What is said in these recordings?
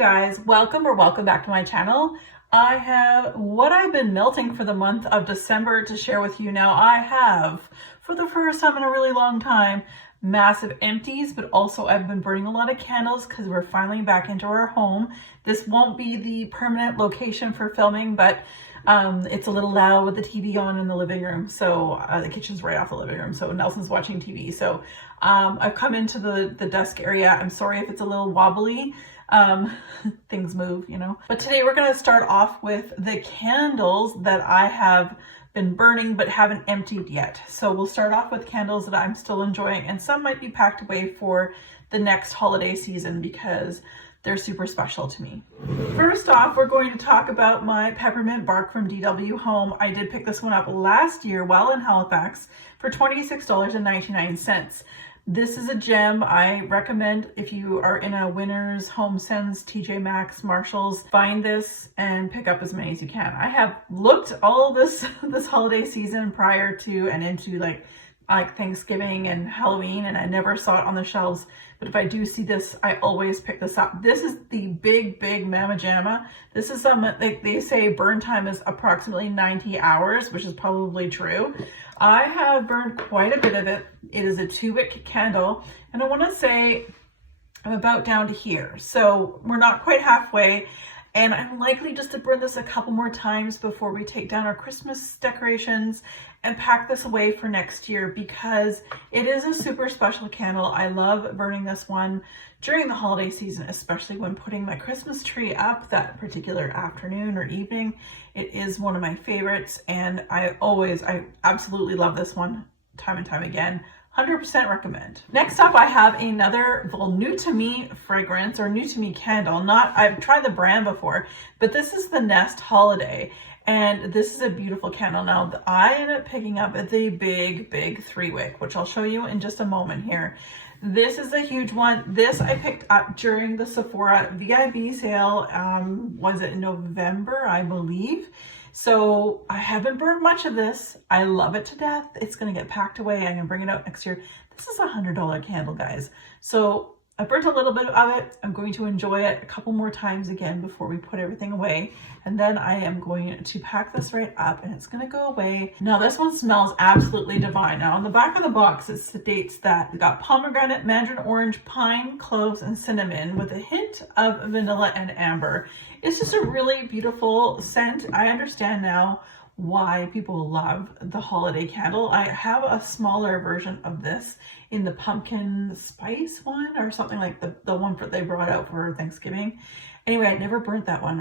guys, welcome back to my channel. I have what I've been melting for the month of December to share with you now. I have, for the first time in a really long time, massive empties, but also I've been burning a lot of candles because we're finally back into our home. This won't be the permanent location for filming, but it's a little loud with the TV on in the living room. So the kitchen's right off the living room. So Nelson's watching TV. So I've come into the desk area. I'm sorry if it's a little wobbly. Things move, you know. But today we're going to start off with the candles that I have been burning but haven't emptied yet. So we'll start off with candles that I'm still enjoying, and some might be packed away for the next holiday season because they're super special to me. First off, we're going to talk about my peppermint bark from DW Home. I did pick this one up last year while in Halifax for $26.99. This is a gem. I recommend if you are in a Winners, HomeSense, TJ Maxx, Marshalls, find this and pick up as many as you can. I have looked all this holiday season prior to and into like Thanksgiving and Halloween, and I never saw it on the shelves. But if I do see this, I always pick this up. This is the big Mama Jamma. This is they say burn time is approximately 90 hours, which is probably true. I have burned quite a bit of it. It is a 2-wick candle, and I want to say I'm about down to here. So we're not quite halfway, and I'm likely just to burn this a couple more times before we take down our Christmas decorations and pack this away for next year because it is a super special candle. I love burning this one during the holiday season, especially when putting my Christmas tree up that particular afternoon or evening. It is one of my favorites, and I absolutely love this one time and time again. 100% recommend. Next up, I have another, well, new to me fragrance or new to me candle. I've tried the brand before, but this is the Nest Holiday. And this is a beautiful candle. Now, I ended up picking up the big 3-wick, which I'll show you in just a moment here. This is a huge one. This I picked up during the Sephora VIB sale. Was it in November, I believe? So I haven't burned much of this. I love it to death. It's going to get packed away. I'm going to bring it out next year. This is a $100 candle, guys. So I burnt a little bit of it. I'm going to enjoy it a couple more times again before we put everything away. And then I am going to pack this right up and it's going to go away. Now this one smells absolutely divine. Now on the back of the box, it states that we got pomegranate, mandarin orange, pine, cloves, and cinnamon with a hint of vanilla and amber. It's just a really beautiful scent. I understand now why people love the holiday candle. I have a smaller version of this in the pumpkin spice one or something like the one they brought out for Thanksgiving. Anyway, I never burnt that one.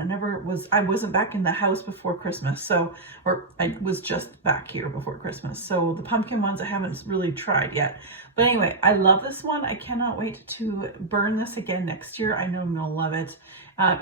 I wasn't back in the house before Christmas. Or I was just back here before Christmas. So the pumpkin ones I haven't really tried yet. But anyway, I love this one. I cannot wait to burn this again next year. I know I'm gonna love it.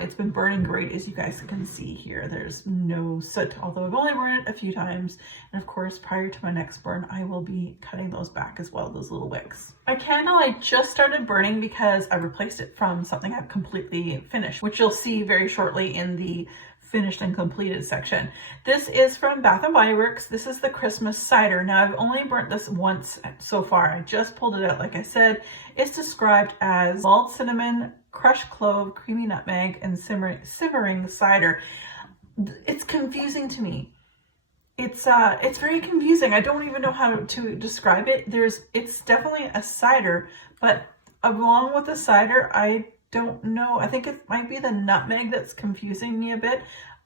It's been burning great, as you guys can see here. There's no soot, although I've only burned it a few times. And of course, prior to my next burn, I will be cutting those back as well, those little wicks. My candle I just started burning because I replaced it from something I've completely finished, which you'll see very shortly in the finished and completed section. This is from Bath & Body Works. This is the Christmas cider. Now I've only burnt this once so far. I just pulled it out. Like I said, it's described as mulled cinnamon, crushed clove, creamy nutmeg, and simmering cider. It's confusing to me. It's very confusing. I don't even know how to describe it. It's definitely a cider, but along with the cider, I don't know. I think it might be the nutmeg that's confusing me a bit.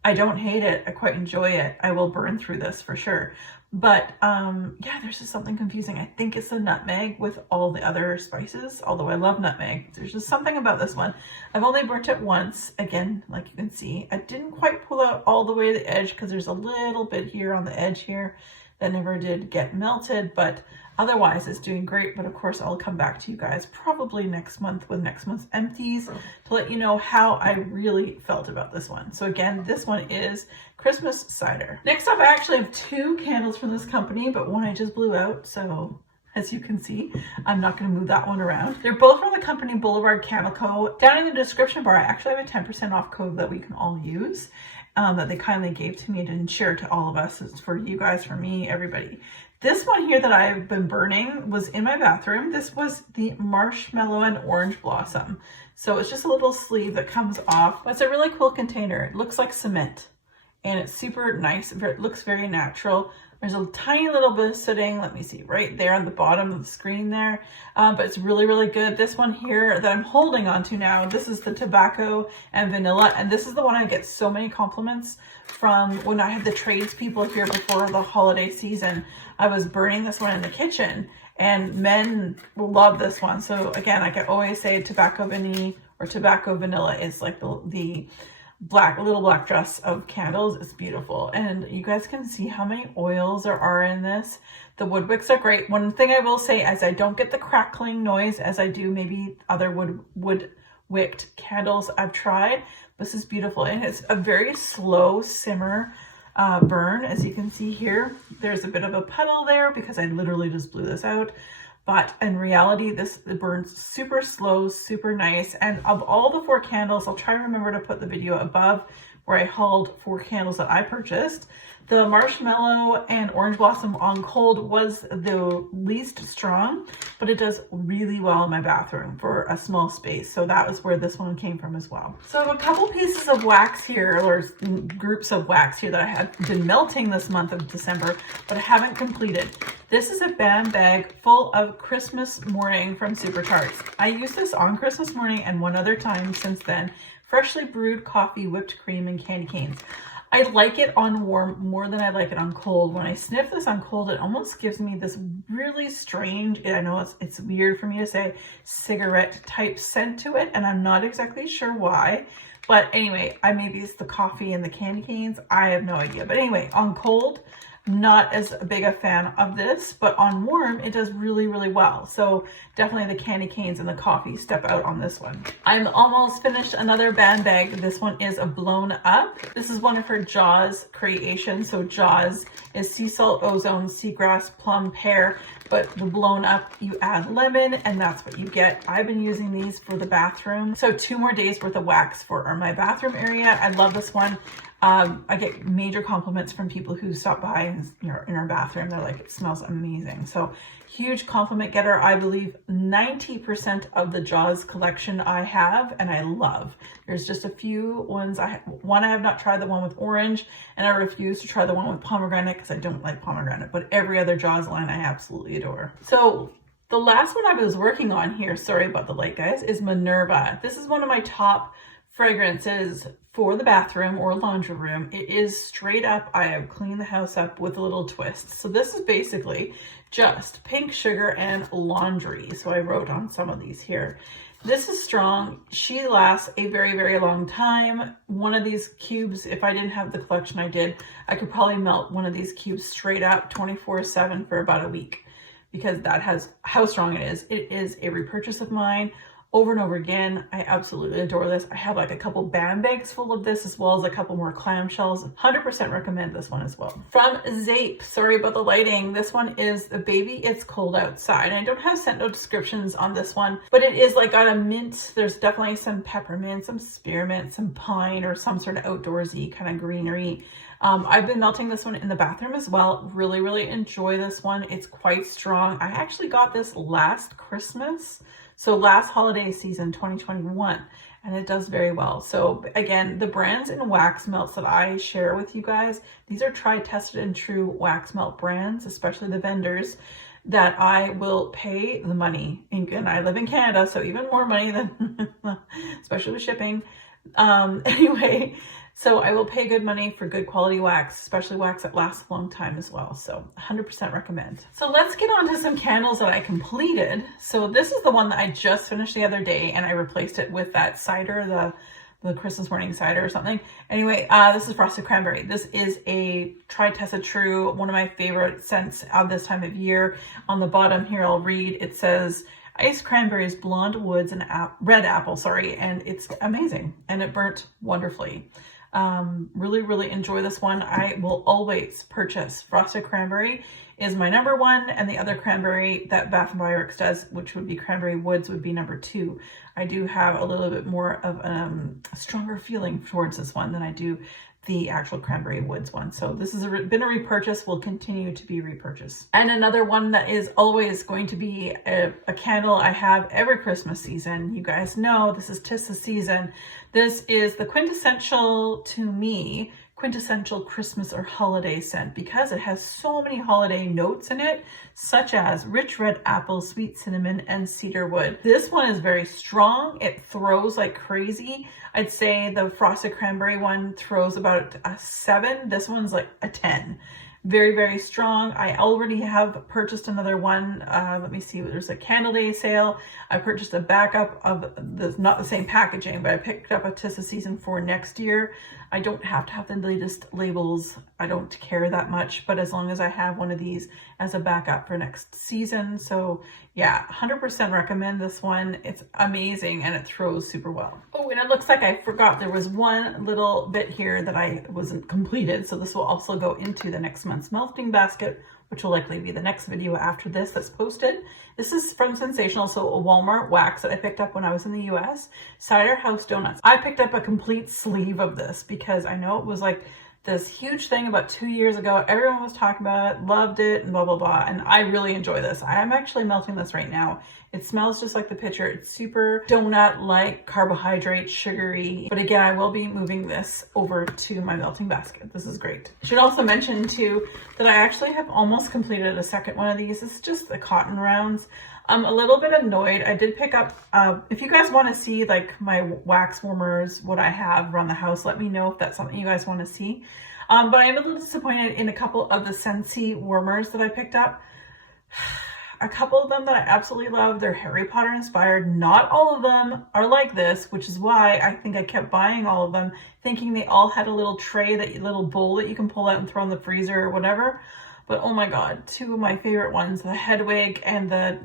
I don't hate it. I quite enjoy it. I will burn through this for sure. But yeah, there's just something confusing. I think it's the nutmeg with all the other spices, although I love nutmeg. There's just something about this one. I've only burnt it once. Again, like you can see, I didn't quite pull out all the way to the edge because there's a little bit here on the edge here that never did get melted, but otherwise it's doing great. But of course, I'll come back to you guys probably next month with next month's empties to let you know how I really felt about this one. So again, this one is Christmas cider. Next up, I actually have 2 candles from this company, but one I just blew out, so as you can see. I'm not going to move that one around. They're both from the company Blvd Candle Co. Down in the description bar, I actually have a 10% off code that we can all use that they kindly gave to me and shared to all of us. It's for you guys, for me, everybody. This one here that I've been burning was in my bathroom. This was the Marshmallow and Orange Blossom. So it's just a little sleeve that comes off. It's a really cool container. It looks like cement and it's super nice. It looks very natural. There's a tiny little bit of sitting, let me see, right there on the bottom of the screen there. But it's really, really good. This one here that I'm holding on to now, this is the tobacco and vanilla. And this is the one I get so many compliments from when I had the tradespeople here before the holiday season. I was burning this one in the kitchen and men love this one. So again, I can always say tobacco vanilla or tobacco vanilla is like the little black dress of candles. Is beautiful, and you guys can see how many oils there are in this. The wood wicks are great. One thing I will say is I don't get the crackling noise as I do maybe other wood wicked candles I've tried. This is beautiful, and it's a very slow simmer burn. As you can see here, there's a bit of a puddle there because I literally just blew this out. But in reality, it burns super slow, super nice. And of all the 4 candles, I'll try to remember to put the video above where I hauled 4 candles that I purchased. The Marshmallow and Orange Blossom on cold was the least strong, but it does really well in my bathroom for a small space. So that was where this one came from as well. So I have a couple pieces of wax here, or groups of wax here that I have been melting this month of December, but I haven't completed. This is a band bag full of Christmas morning from Supercharged. I used this on Christmas morning and one other time since then. Freshly brewed coffee, whipped cream, and candy canes. I like it on warm more than I like it on cold. When I sniff this on cold, it almost gives me this really strange, I know it's weird for me to say, cigarette type scent to it, and I'm not exactly sure why. But anyway, maybe it's the coffee and the candy canes. I have no idea. But anyway, on cold, not as big a fan of this, but on warm, it does really, really well. So definitely the candy canes and the coffee step out on this one. I'm almost finished another band bag. This one is a blown up. This is one of her Jaws creations. So Jaws is sea salt, ozone, seagrass, plum, pear, but the blown up, you add lemon and that's what you get. I've been using these for the bathroom. So 2 more days worth of wax for my bathroom area. I love this one. I get major compliments from people who stop by and in our bathroom. They're like, it smells amazing. So huge compliment getter. I believe 90% of the Jaws collection I have and I love. There's just a few ones. I have not tried the one with orange, and I refuse to try the one with pomegranate because I don't like pomegranate, but every other Jaws line I absolutely adore. So the last one I was working on here, sorry about the light guys, is Minerva. This is one of my top fragrances for the bathroom or laundry room. It is straight up, I have cleaned the house up with a little twist. So this is basically just pink sugar and laundry. So I wrote on some of these here. This is strong. She lasts a very, very long time. One of these cubes, if I didn't have the collection I did, I could probably melt one of these cubes straight up 24/7 for about a week, because that has how strong it is. It is a repurchase of mine over and over again. I absolutely adore this. I have like a couple band bags full of this, as well as a couple more clamshells. 100% recommend this one as well. From Zape, sorry about the lighting. This one is the Baby It's Cold Outside. I don't have scent note descriptions on this one, but it is like got a mint. There's definitely some peppermint, some spearmint, some pine, or some sort of outdoorsy kind of greenery. I've been melting this one in the bathroom as well. Really, really enjoy this one. It's quite strong. I actually got this last Christmas. So last holiday season, 2021, and it does very well. So again, the brands and wax melts that I share with you guys, these are tried, tested, and true wax melt brands, especially the vendors that I will pay the money. And I live in Canada, so even more money than, especially with shipping. Anyway, so I will pay good money for good quality wax, especially wax that lasts a long time as well. So 100% recommend. So let's get on to some candles that I completed. So this is the one that I just finished the other day, and I replaced it with that cider, the Christmas morning cider or something. Anyway, this is Frosted Cranberry. This is a tried, tested, true, one of my favorite scents of this time of year. On the bottom here, I'll read, it says, iced cranberries, blonde woods, and red apple, and it's amazing. And it burnt wonderfully. Really, really enjoy this one. I will always purchase Frosted Cranberry is my number one, and the other cranberry that Bath & Body Works does, which would be Cranberry Woods, would be number two. I do have a little bit more of a stronger feeling towards this one than I do the actual Cranberry Woods one. So this has been a repurchase, will continue to be repurchased. And another one that is always going to be a candle I have every Christmas season. You guys know this is 'tis the season. This is the quintessential, to me, quintessential Christmas or holiday scent because it has so many holiday notes in it, such as rich red apple, sweet cinnamon, and cedar wood. This one is very strong. It throws like crazy. I'd say the frosted cranberry one throws about a 7. This one's like a 10. Very, very strong. I already have purchased another one. Let me see, there's a Candle Day sale. I purchased a backup of the, not the same packaging, but I picked up a 'tis the season for next year. I don't have to have the latest labels. I don't care that much, but as long as I have one of these as a backup for next season. So yeah, 100% recommend this one. It's amazing and it throws super well. Oh, and it looks like I forgot there was one little bit here that I wasn't completed. So this will also go into the next month's melting basket, which will likely be the next video after this that's posted. This is from Sensational, so a Walmart wax that I picked up when I was in the US. Cider House Donuts. I picked up a complete sleeve of this because I know it was like this huge thing about 2 years ago. Everyone was talking about it, loved it, and blah, blah, blah. And I really enjoy this. I am actually melting this right now. It smells just like the picture. It's super donut-like, carbohydrate, sugary. But again, I will be moving this over to my melting basket. This is great. I should also mention too that I actually have almost completed a second one of these. It's just the cotton rounds. I'm a little bit annoyed. I did pick up, if you guys want to see like my wax warmers, what I have around the house, let me know if that's something you guys want to see. But I am a little disappointed in a couple of the Scentsy warmers that I picked up. A couple of them that I absolutely love, they're Harry Potter inspired. Not all of them are like this, which is why I think I kept buying all of them, thinking they all had a little tray, that little bowl that you can pull out and throw in the freezer or whatever. But oh my God, two of my favorite ones, the Hedwig and the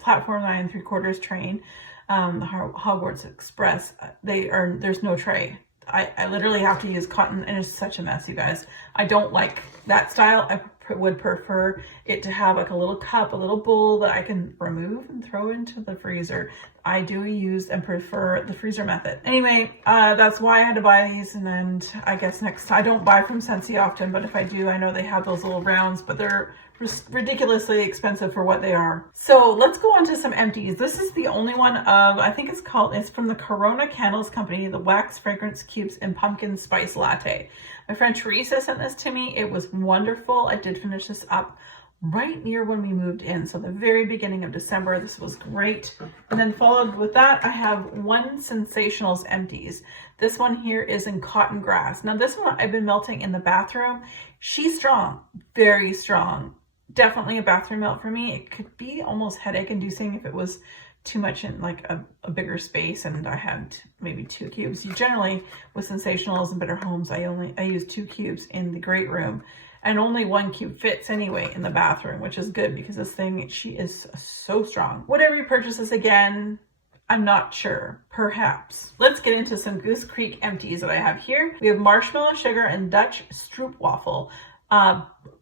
Platform 9 3/4 train, the Hogwarts Express, there's no tray. I literally have to use cotton, and it's such a mess, you guys. I don't like that style. I would prefer it to have like a little cup, a little bowl that I can remove and throw into the freezer. I do use and prefer the freezer method. Anyway, that's why I had to buy these, and I guess next time, I don't buy from Scentsy often, but if I do, I know they have those little rounds, but they're ridiculously expensive for what they are. So let's go on to some empties. This is the only one of, I think it's from the Corona Candles Company, the Wax Fragrance Cubes and Pumpkin Spice Latte. My friend Teresa sent this to me. It was wonderful. I did finish this up right near when we moved in. So the very beginning of December, this was great. And then followed with that, I have one Sensationals Empties. This one here is in Cotton Grass. Now this one I've been melting in the bathroom. She's strong, very strong. Definitely a bathroom melt for me. It could be almost headache inducing if it was too much in like a bigger space and I had maybe 2 cubes. Generally with Sensationals and Better Homes, I use 2 cubes in the great room, and only 1 cube fits anyway in the bathroom, which is good because this thing, she is so strong. Would I repurchase this again? I'm not sure. Perhaps. Let's get into some Goose Creek empties that I have here. We have Marshmallow Sugar and Dutch Stroopwafel.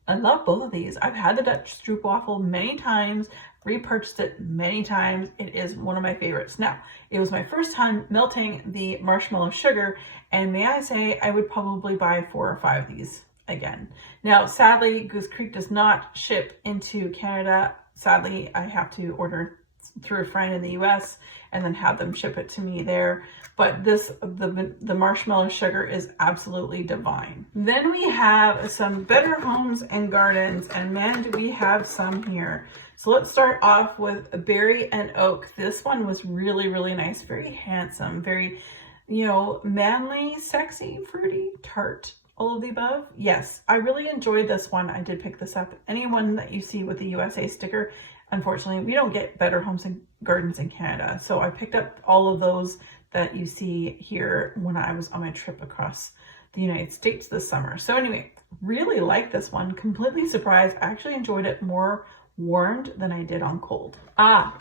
I love both of these. I've had the Dutch Stroopwafel many times, repurchased it many times. It is one of my favorites. Now, it was my first time melting the marshmallow sugar, and may I say, I would probably buy 4 or 5 of these again. Now, sadly, Goose Creek does not ship into Canada. Sadly, I have to order through a friend in the US and then have them ship it to me there. But the marshmallow sugar is absolutely divine. Then we have some Better Homes and Gardens, and man, do we have some here. So let's start off with Berry and Oak. This one was really, really nice, very handsome, very, manly, sexy, fruity, tart. All of the above? Yes, I really enjoyed this one. I did pick this up. Anyone that you see with the USA sticker, unfortunately, we don't get Better Homes and Gardens in Canada. So I picked up all of those that you see here when I was on my trip across the United States this summer. So anyway, really like this one. Completely surprised. I actually enjoyed it more warmed than I did on cold.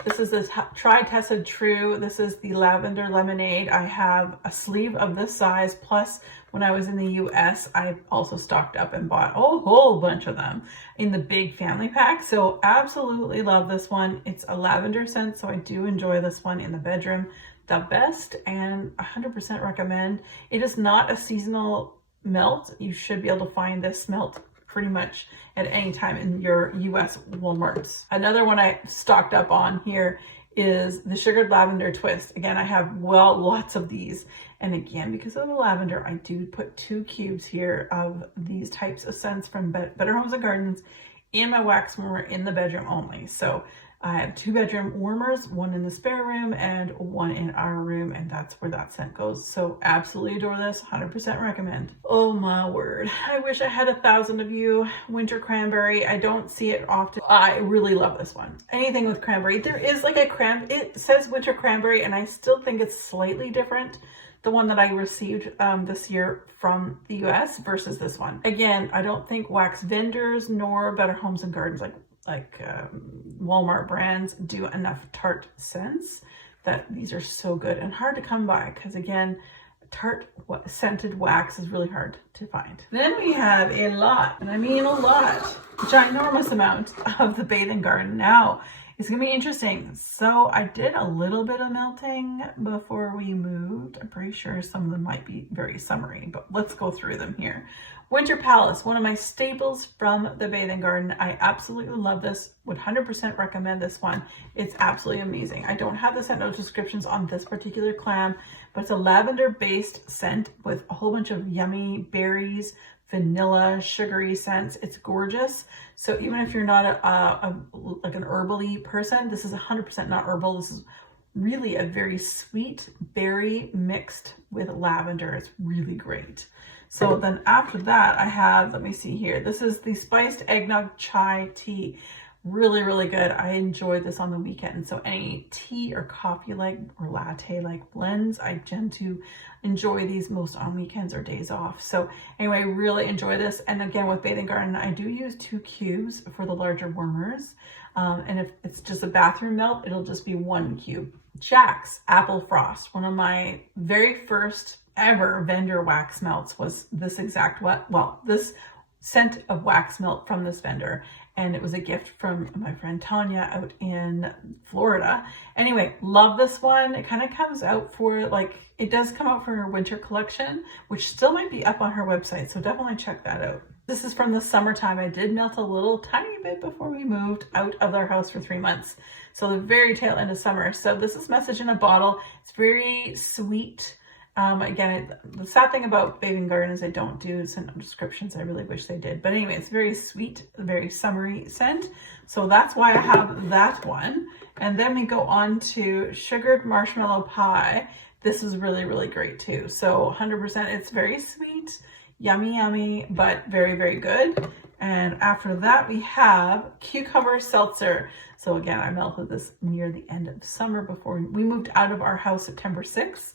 This is this tried, tested, true. This is the lavender lemonade. I have a sleeve of this size, plus when I was in the US, I also stocked up and bought a whole bunch of them in the big family pack. So absolutely love this one. It's a lavender scent, so I do enjoy this one in the bedroom the best, and 100% recommend. It is not a seasonal melt. You should be able to find this melt pretty much at any time in your US Walmarts. Another one I stocked up on here is the sugared lavender twist. Again, I have lots of these. And again, because of the lavender, I do put 2 cubes here of these types of scents from Better Homes and Gardens in my wax warmer in the bedroom only. So I have 2 bedroom warmers, one in the spare room and one in our room, and that's where that scent goes. So absolutely adore this, 100% recommend. Oh my word. I wish I had 1,000 of you. Winter cranberry, I don't see it often. I really love this one. Anything with cranberry. There is like it says winter cranberry, and I still think it's slightly different. The one that I received this year from the US versus this one. Again, I don't think wax vendors nor Better Homes and Gardens like Walmart brands do enough tart scents that these are so good and hard to come by, because again, tart scented wax is really hard to find. Then we have a lot, and I mean a lot, ginormous amount of the Bathing Garden. Now it's gonna be interesting. So I did a little bit of melting before we moved. I'm pretty sure some of them might be very summery, but let's go through them here. Winter Palace, one of my staples from the Bathing Garden. I absolutely love this. Would 100% recommend this one. It's absolutely amazing. I don't have the scent note descriptions on this particular clam, but it's a lavender based scent with a whole bunch of yummy berries, vanilla, sugary scents. It's gorgeous. So even if you're not like an herbally person, this is 100% not herbal. This is really a very sweet berry mixed with lavender. It's really great. So then after that, I have, let me see here. This is the spiced eggnog chai tea. Really, really good. I enjoyed this on the weekend. So any tea or coffee like or latte like blends, I tend to enjoy these most on weekends or days off. So anyway, really enjoy this. And again, with Bathing Garden, I do use 2 cubes for the larger warmers. And if it's just a bathroom melt, it'll just be 1 cube. Jack's Apple Frost, one of my very first ever vendor wax melts was this exact this scent of wax melt from this vendor, and it was a gift from my friend Tanya out in Florida. Anyway, love this one. It kind of comes out for it does come out for her winter collection, which still might be up on her website, so definitely check that out. This is from the summertime. I did melt a little tiny bit before we moved out of our house for 3 months, so the very tail end of summer. So this is Message in a Bottle. It's very sweet. Again, the sad thing about Bathing Garden is I don't do scent descriptions. I really wish they did. But anyway, it's very sweet, very summery scent. So that's why I have that one. And then we go on to Sugared Marshmallow Pie. This is really, really great too. So 100%, it's very sweet, yummy, yummy, but very, very good. And after that, we have Cucumber Seltzer. So again, I melted this near the end of summer before we moved out of our house September 6th.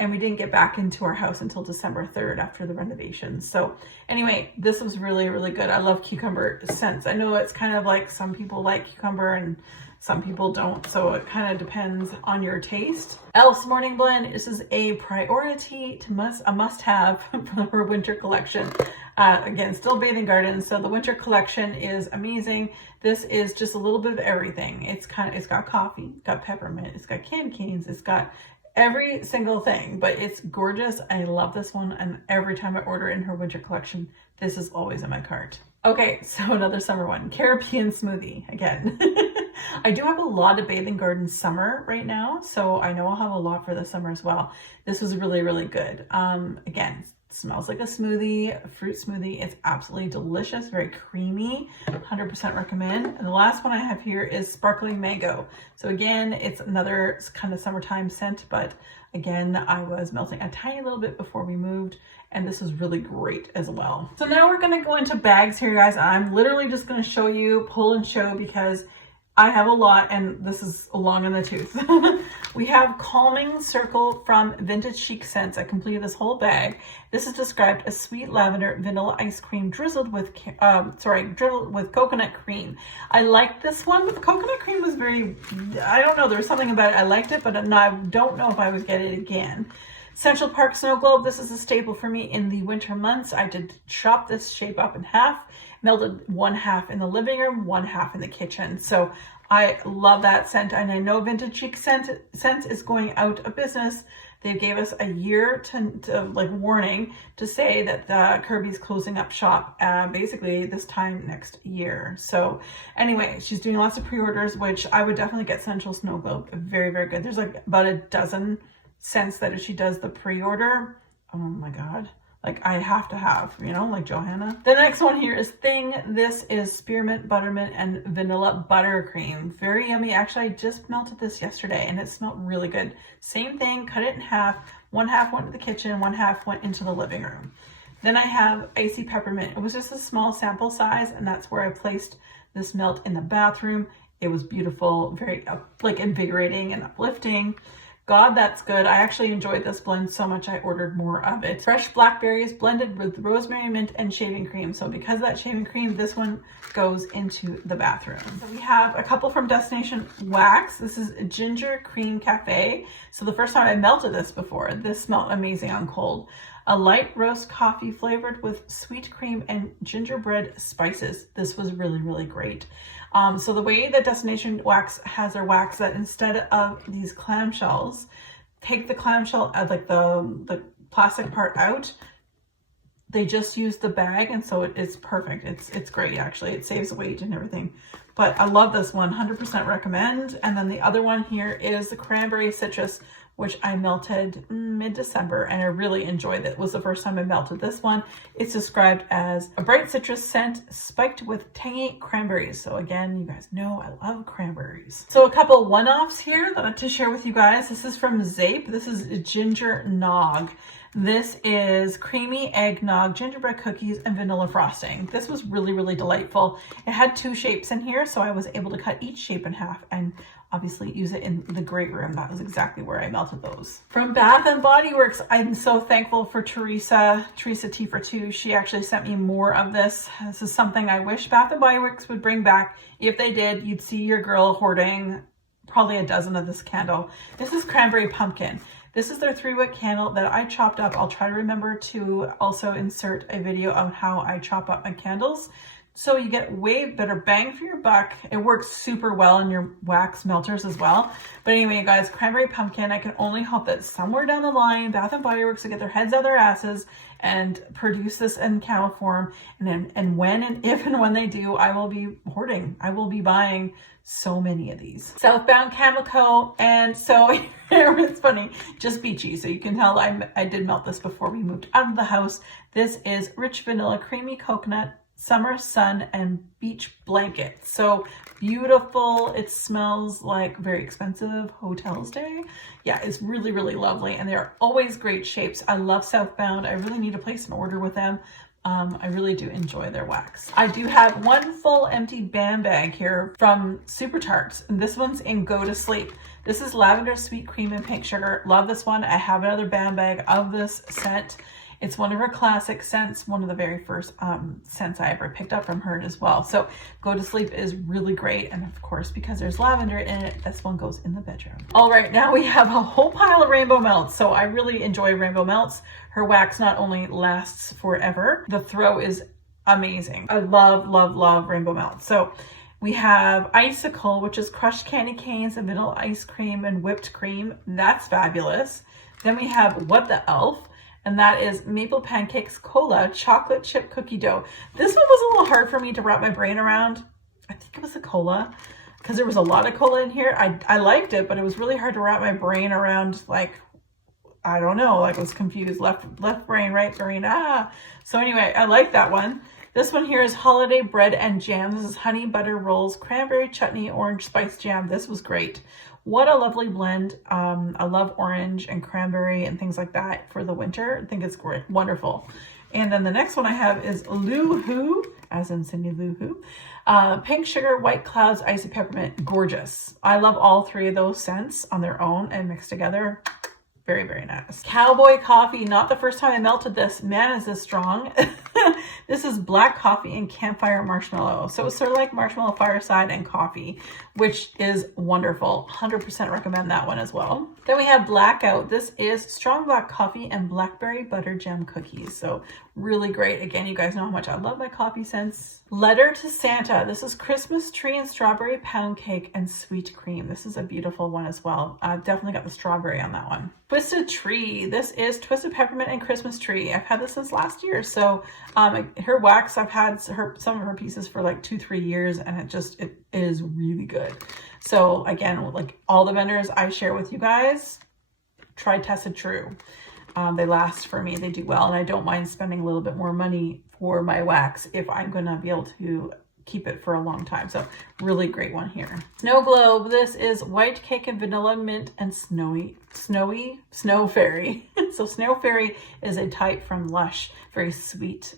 And we didn't get back into our house until December 3rd after the renovations. So anyway, this was really, really good. I love cucumber scents. I know it's kind of like some people like cucumber and some people don't. So it kind of depends on your taste. Elf's Morning Blend. This is a priority a must-have for her winter collection. Again, still Bathing Garden. So the winter collection is amazing. This is just a little bit of everything. It's got coffee, it's got peppermint, it's got candy canes, it's got every single thing, but it's gorgeous. I love this one, and every time I order in her winter collection, this is always in my cart. Okay, so another summer one, Caribbean Smoothie again. I do have a lot of Bathing Garden summer right now, so I know I'll have a lot for the summer as well. This was really, really good. Again, smells like a smoothie, a fruit smoothie. It's absolutely delicious, very creamy, 100% recommend. And the last one I have here is Sparkling Mango. So again, it's another kind of summertime scent, but again, I was melting a tiny little bit before we moved, and this is really great as well. So now we're gonna go into bags here, guys. I'm literally just gonna show you, pull and show, because I have a lot, and this is long in the tooth. We have Calming Circle from Vintage Chic Scents. I completed this whole bag. This is described as sweet lavender vanilla ice cream drizzled with coconut cream. I liked this one, but the coconut cream was very, I don't know, there was something about it. I liked it, but I don't know if I would get it again. Central Park Snow Globe. This is a staple for me in the winter months. I did chop this shape up in half, melted one half in the living room, one half in the kitchen. So I love that scent, and I know Vintage Chic Scent is going out of business. They gave us a year to like warning to say that Kirby's closing up shop basically this time next year. So anyway, she's doing lots of pre-orders, which I would definitely get Central Snow Globe. Very, very good. There's like about a dozen scents that if she does the pre-order, oh my God, like I have to have, you know, like Johanna. The next one here is Thing. This is spearmint, buttermint, and vanilla buttercream. Very yummy. Actually, I just melted this yesterday and it smelled really good. Same thing, cut it in half. One half went to the kitchen, one half went into the living room. Then I have Icy Peppermint. It was just a small sample size, and that's where I placed this melt in the bathroom. It was beautiful, very like invigorating and uplifting. God, that's good. I actually enjoyed this blend so much I ordered more of it. Fresh blackberries blended with rosemary, mint, and shaving cream. So because of that shaving cream, this one goes into the bathroom. So we have a couple from Destination Wax. This is Ginger Cream Cafe. So the first time I melted this before, this smelled amazing on cold. A light roast coffee flavored with sweet cream and gingerbread spices. This was really, really great. So the way that Destination Wax has their wax, that instead of these clamshells, take the clamshell, like the plastic part out, they just use the bag, and so it's perfect. It's great, actually. It saves weight and everything. But I love this one, 100% recommend. And then the other one here is the Cranberry Citrus, which I melted mid-December, and I really enjoyed it. It was the first time I melted this one. It's described as a bright citrus scent spiked with tangy cranberries. So again, you guys know I love cranberries. So a couple one-offs here that I have to share with you guys. This is from Zape. This is Ginger Nog. This is creamy eggnog, gingerbread cookies, and vanilla frosting. This was really, really delightful. It had two shapes in here, so I was able to cut each shape in half and obviously use it in the great room. That was exactly where I melted those. From Bath and Body Works, I'm so thankful for Teresa T for Two. She actually sent me more of this. This is something I wish Bath and Body Works would bring back. If they did, you'd see your girl hoarding probably a dozen of this candle. This is Cranberry Pumpkin. This is their 3-wick candle that I chopped up. I'll try to remember to also insert a video on how I chop up my candles, so you get way better bang for your buck. It works super well in your wax melters as well. But anyway, guys, Cranberry Pumpkin, I can only hope that somewhere down the line, Bath and Body Works will get their heads out of their asses and produce this in candle form. And when and if and when they do, I will be hoarding. I will be buying so many of these. Blvd Candle Co. And so it's funny, just beachy. So you can tell I did melt this before we moved out of the house. This is Rich Vanilla Creamy Coconut Summer Sun and Beach Blanket. So beautiful. It smells like very expensive hotel stay. Yeah, it's really, really lovely. And they're always great shapes. I love Southbound. I really need to place an order with them. I really do enjoy their wax. I do have one full empty band bag here from Super Tarts, and this one's in Go to Sleep. This is Lavender Sweet Cream and Pink Sugar. Love this one. I have another band bag of this scent. It's one of her classic scents, one of the very first scents I ever picked up from her as well. So Go to Sleep is really great. And of course, because there's lavender in it, this one goes in the bedroom. All right, now we have a whole pile of rainbow melts. So I really enjoy rainbow melts. Her wax not only lasts forever, the throw is amazing. I love, love, love rainbow melts. So we have Icicle, which is crushed candy canes and vanilla ice cream and whipped cream. That's fabulous. Then we have What the Elf, and that is Maple Pancakes Cola Chocolate Chip Cookie Dough. This one was a little hard for me to wrap my brain around. I think it was a cola, because there was a lot of cola in here. I liked it, but it was really hard to wrap my brain around. Like, I don't know, like I was confused. Left brain, right brain, So anyway, I like that one. This one here is Holiday Bread and Jam. This is honey butter rolls, cranberry chutney, orange spice jam. This was great. What a lovely blend. I love orange and cranberry and things like that for the winter. I think it's great, wonderful. And then the next one I have is Lou Who as in Cindy Lou Who. Pink Sugar, White Clouds, Icy Peppermint, gorgeous. I love all three of those scents on their own and mixed together. Very, very nice. Cowboy Coffee, not the first time I melted this. Man, is this strong. This is black coffee and campfire marshmallow. So it's sort of like marshmallow fireside and coffee, which is wonderful. 100% recommend that one as well. Then we have Blackout. This is strong black coffee and blackberry butter jam cookies. So really great. Again, you guys know how much I love my coffee scents. Letter to Santa. This is Christmas tree and strawberry pound cake and sweet cream. This is a beautiful one as well. I've definitely got the strawberry on that one. Twisted Tree. This is Twisted Peppermint and Christmas Tree. I've had this since last year. So her wax, I've had some of her pieces for like 2-3 years, and it is really good. So again, like all the vendors I share with you guys, try Tested True. They last for me, they do well, and I don't mind spending a little bit more money for my wax if I'm gonna be able to keep it for a long time. So really great one here. Snow Globe. This is white cake and vanilla mint and snow fairy. So Snow Fairy is a type from Lush, very sweet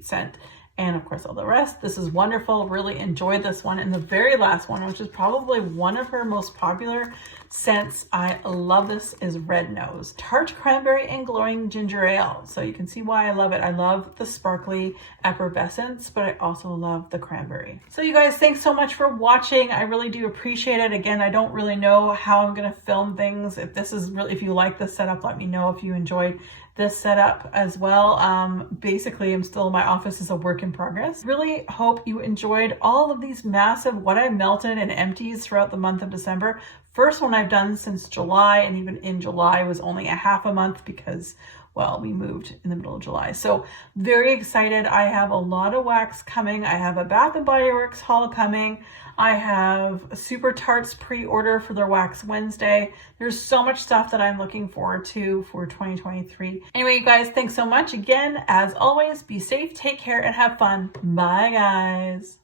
scent. And of course all the rest. This is wonderful. Really enjoyed this one. And the very last one, which is probably one of her most popular scents, I love this, is Red Nose. Tart cranberry and glowing ginger ale. So you can see why I love it. I love the sparkly effervescence, but I also love the cranberry. So you guys, thanks so much for watching. I really do appreciate it. Again, I don't really know how I'm going to film things. If you like this setup, let me know if you enjoyed this setup as well. Basically, my office is a work in progress. Really hope you enjoyed all of these massive what I melted and empties throughout the month of December. First one I've done since July, and even in July was only a half a month because, well, we moved in the middle of July. So very excited. I have a lot of wax coming. I have a Bath & Body Works haul coming. I have Super Tarts pre-order for their Wax Wednesday. There's so much stuff that I'm looking forward to for 2023. Anyway, you guys, thanks so much. Again, as always, be safe, take care, and have fun. Bye, guys.